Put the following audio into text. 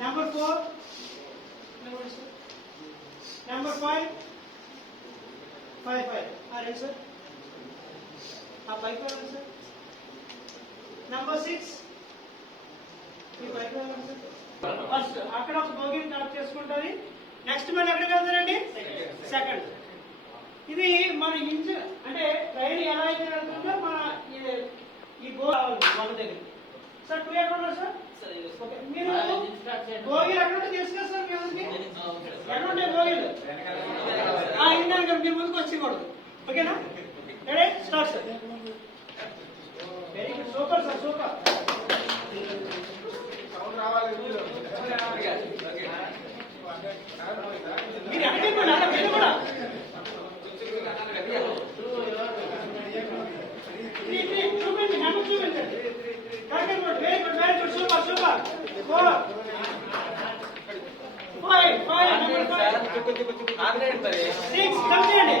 Number 4. Number 5. 5. Are you sir? Up 5 sir. Number 6. ఈ 5 sir. First అక్కడ ఒక బోగిని connect చేసుకుంటుంది. నెక్స్ట్ మళ్ళీ ఎక్కడికి వెళ్తారండి? సెకండ్. ఇది మన ఇంజిన్ అంటే ట్రైన్ ఎలా అయితే వెళ్తుందో మన ఈ వాళ్ళ దగ్గర సార్ 2 ఎక్కడ ఉన్నారు సార్? మీరు బోగిలు ఎక్కడ ఉంటే తెలుసు కదా సార్ మీ అందరికి? ఎక్కడ ఉంటాయి బోగిలు? ఇందాక మీరు ముందుకు వచ్చేకూడదు. ఓకేనా? Ready start sir. Very good, super sir, super. మీరు ఎక్కడికి అలా మీరు కూడా చూపించండి, నెంబర్ చూపించండి. Very good, very good, super, super. 4 5 number 5 6 complete.